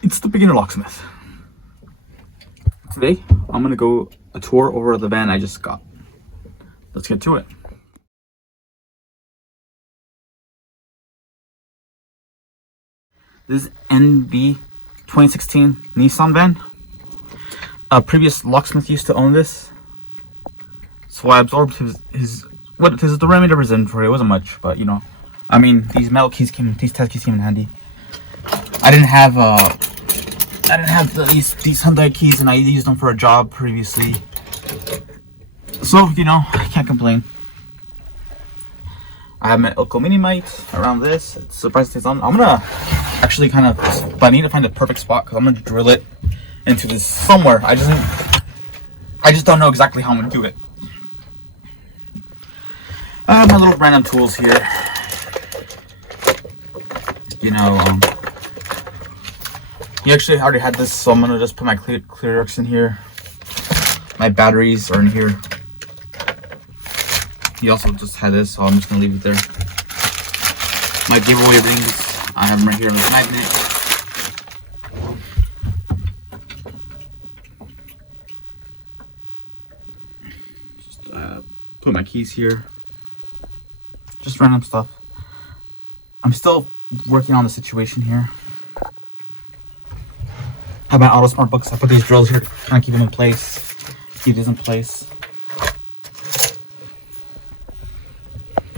It's the Beginner Locksmith. Today, I'm gonna go a tour over the van I just got. Let's get to it. This is NV 2016 Nissan van. A previous locksmith used to own this, so I absorbed his the remainder of his inventory. It wasn't much, but you know, I mean, these test keys came in handy. I didn't have these Hyundai keys, and I used them for a job previously, so you know, I can't complain. I have my Elko Mini Mite around this. It's surprisingly on. I'm gonna actually but I need to find the perfect spot because I'm gonna drill it into this somewhere. I just don't know exactly how I'm gonna do it. I have my little random tools here. You know, he actually already had this, so I'm gonna just put my Clearx in here. My batteries are in here. He also just had this, so I'm just gonna leave it there. My giveaway rings, I have them right here on the magnet. Just put my keys here. Just random stuff. I'm still working on the situation here. I have my auto smart books. I put these drills here to kind of keep them in place. Keep these in place.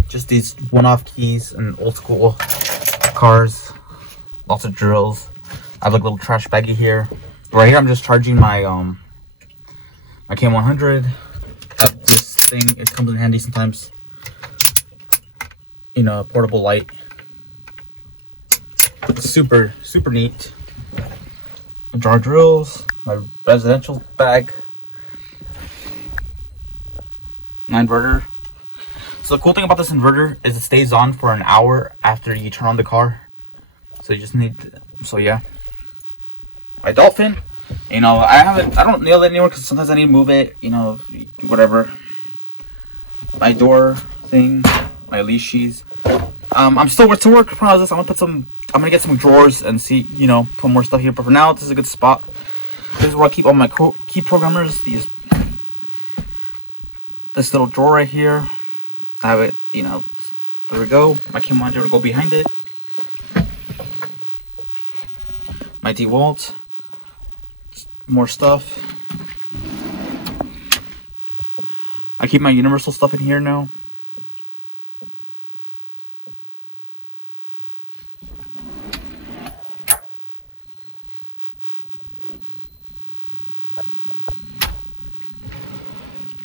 Just these one-off keys and old school cars. Lots of drills. I have like a little trash baggie here. Right here I'm just charging my my K100. This thing, it comes in handy sometimes. You know, a portable light. Super neat. Jar drills, my residential bag, my inverter. So the cool thing about this inverter is it stays on for an hour after you turn on the car. So you just need, so yeah. My Dolphin, you know, I don't nail it anywhere because sometimes I need to move it, you know, whatever. My door thing, my leashes. I'm still work in process. I'm gonna get some drawers and see, you know, put more stuff here. But for now, this is a good spot. This is where I keep all my key programmers. This little drawer right here. I have it, you know. There we go. My K100 will go behind it. My DeWalt. More stuff. I keep my universal stuff in here now.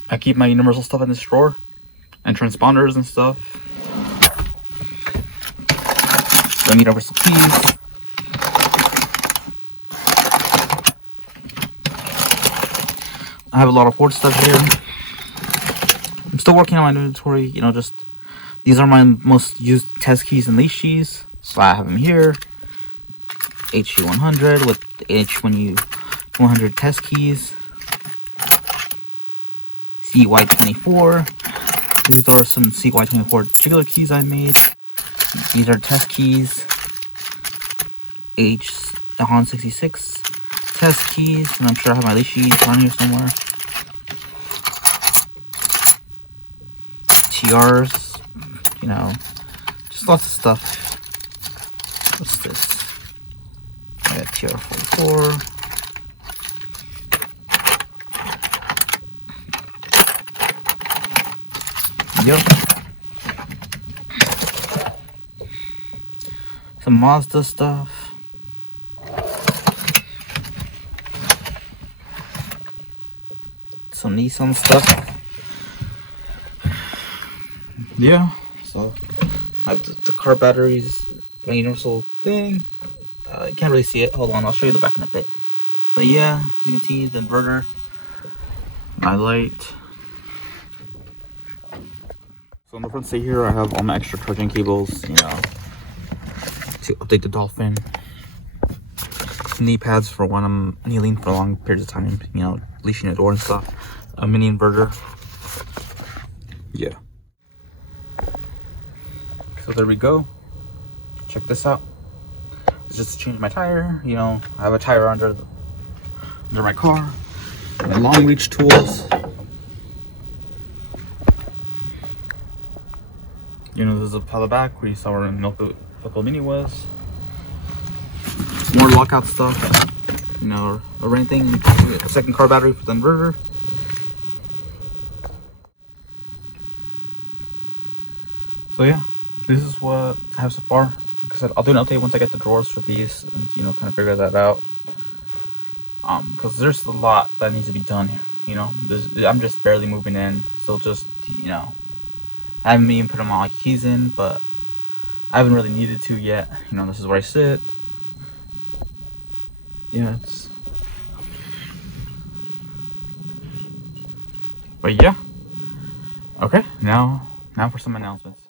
I keep my universal stuff in this drawer, and transponders and stuff. I need universal keys. I have a lot of Ford stuff here. I'm still working on my inventory, you know, just these are my most used test keys and leash keys. So I have them here. HU100 with H100 test keys. CY24. These are some CY24 jiggler keys I made. These are test keys. HON66 test keys, and I'm sure I have my leash keys on here somewhere. TRs, you know, just lots of stuff. What's this? I got TR44. Yep. Some Mazda stuff. Some Nissan stuff. Yeah, so I have the car batteries, my universal thing. You can't really see it. Hold on, I'll show you the back in a bit. But yeah, as you can see, the inverter, my light. So on the front seat here, I have all my extra charging cables, you know, to update the Dolphin. Knee pads for when I'm kneeling for long periods of time, you know, leashing the door and stuff. A mini inverter. Yeah. So there we go. Check this out. just to change my tire. You know, I have a tire under my car. My long reach tools. You know, there's a pallet back where you saw where Milko Mini was. More lockout stuff. You know, a rain thing, and a second car battery for the inverter. So yeah, this is what I have so far. Like I said, I'll do an update once I get the drawers for these and, you know, kind of figure that out. Because there's a lot that needs to be done here. You know, I'm just barely moving in. Still just, you know, I haven't even put my keys in, but I haven't really needed to yet. You know, this is where I sit. Yeah, it's... But yeah. Okay, now for some announcements.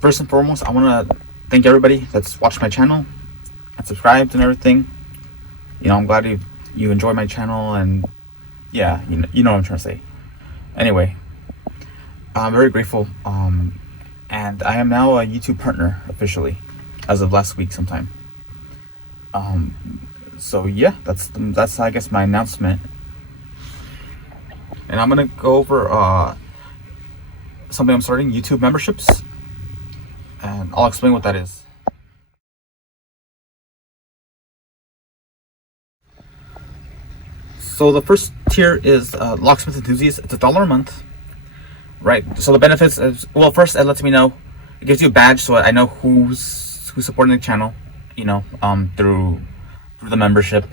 First and foremost, I want to thank everybody that's watched my channel and subscribed and everything. You know, I'm glad you enjoy my channel, and yeah, you know what I'm trying to say. Anyway, I'm very grateful. And I am now a YouTube partner officially, as of last week sometime. So yeah, that's I guess my announcement. And I'm gonna go over something I'm starting, YouTube memberships, and I'll explain what that is. So the first tier is Locksmith Enthusiast. It's $1 a month, right? So the benefits is, well, first it lets me know, it gives you a badge so I know who's supporting the channel, you know, through the membership.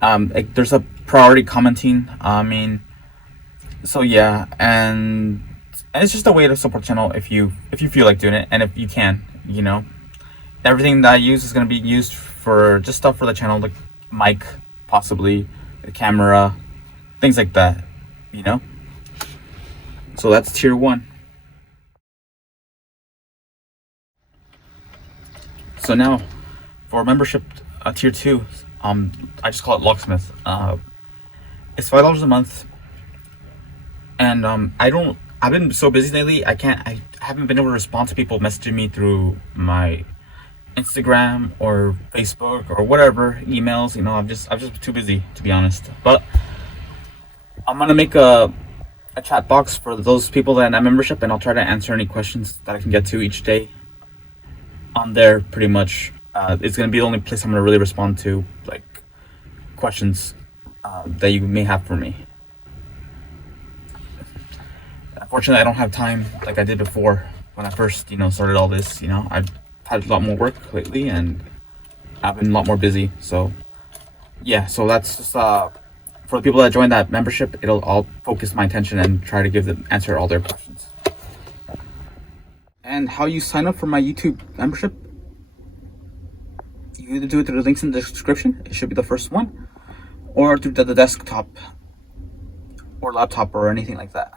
There's a priority commenting. I mean, so yeah, and it's just a way to support the channel if you feel like doing it, and if you can, you know. Everything that I use is going to be used for just stuff for the channel, like mic, possibly the camera, things like that, you know. So that's tier 1. So now for membership, tier 2, I just call it Locksmith. It's $5 a month, and I've been so busy lately, I haven't been able to respond to people messaging me through my Instagram or Facebook or whatever, emails. You know, I've just been too busy, to be honest. But I'm gonna make a chat box for those people that have membership, and I'll try to answer any questions that I can get to each day on there. Pretty much, it's gonna be the only place I'm gonna really respond to, like, questions that you may have for me. Unfortunately, I don't have time like I did before when I first, you know, started all this. You know, I've had a lot more work lately, and I've been a lot more busy. So yeah, so that's just for the people that join that membership. I'll focus my attention and try to answer all their questions. And how you sign up for my YouTube membership? You either do it through the links in the description. It should be the first one, or through the desktop or laptop or anything like that.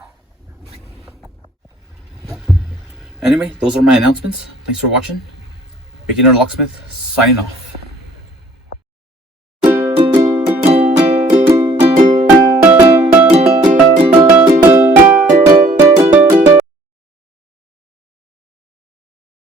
Anyway, those are my announcements. Thanks for watching. Beginner Locksmith signing off.